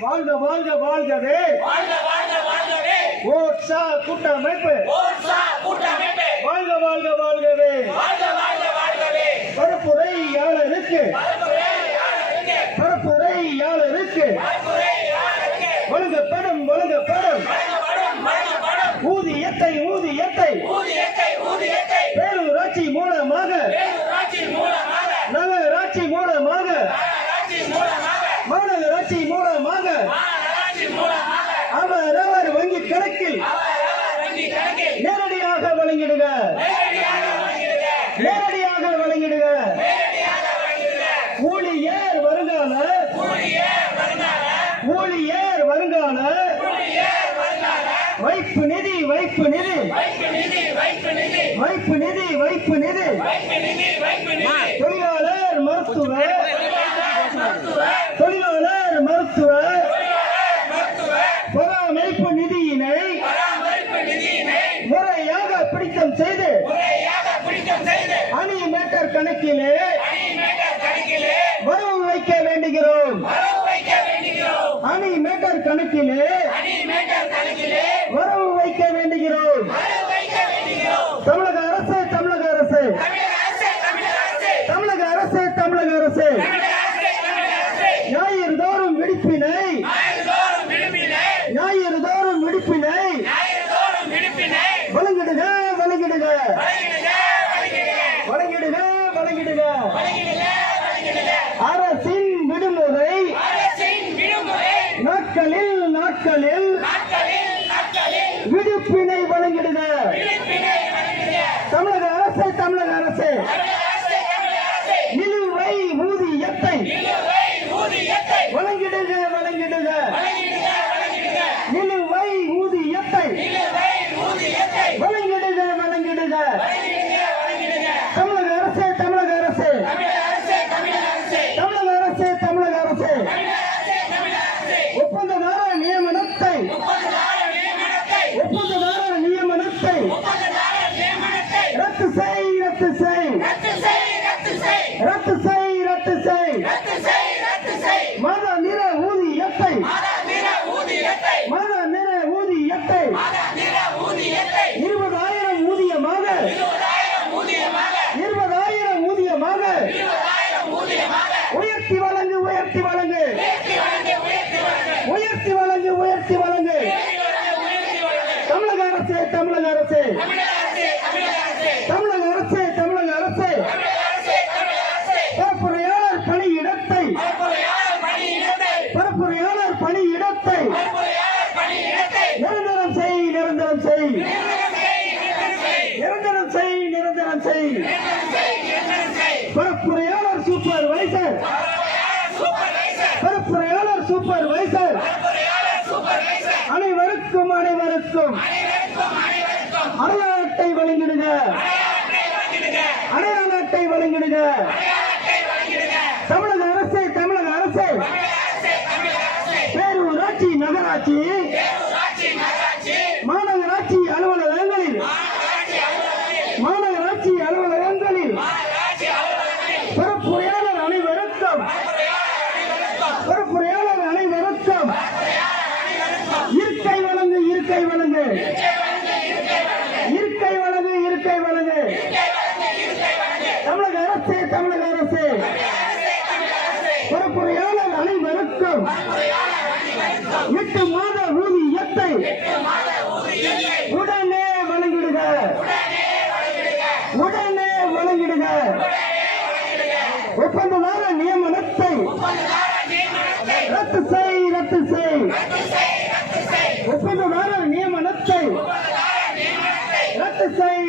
வாழ்க வாழ்க வாழ்கவே. ஓட்ஸா கூட்டமைப்பு. வாழ்க வாழ்க வாழ்கவே. பரப்புரையாளருக்கு. பரப்புரையாளருக்கு. வழங்க படம் வழங்க படம் ஊதியத்தை ஊதியத்தை. பேரூராட்சி மூலமாக. வைப்பு நிதி வைப்பு நிதி. வைப்பு நிதி வைப்பு நிதி. வைப்பு நிதி வைப்பு நிதி. வைப்பு நிதி வைப்பு நிதி. தொழிலாளர் மருத்துவர். தொழிலாளர் மருத்துவர். பராமரிப்பு நிதியினை முறையாக பிடித்தம் செய்து அணி மேட்டர் கணக்கிலே வரவு வைக்க வேண்டுகிறோம். அணி மேட்டர் கணக்கிலே வரவு 可怜预 இடத்தை. நிரந்தரம் செய் நிரந்தரம் செய். நிரந்தரம் செய் நிரந்தரம் செய். பரப்புரையாளர் சூப்பர் வைசர். பரப்புரையாளர் சூப்பர் வைசர். அனைவருக்கும் அனைவருக்கும். அடையாள அட்டை வழங்கிடுங்க. அடையாள வழங்கிடுங்க. அனைவருக்கும் பொறுப்புரையாளர் அனைவருக்கும் இருக்கை வழங்கு இருக்கை வழங்கு. இருக்கை வழங்கு இருக்கை வழங்கு. தமிழக அரசு தமிழக அரசு. பொறுப்புரையாளர் அனைவருக்கும் எட்டு மாத ஊதியத்தை ரத்து செய் ஒப்பந்ததாரர் நியமனத்தை ரத்து செய்.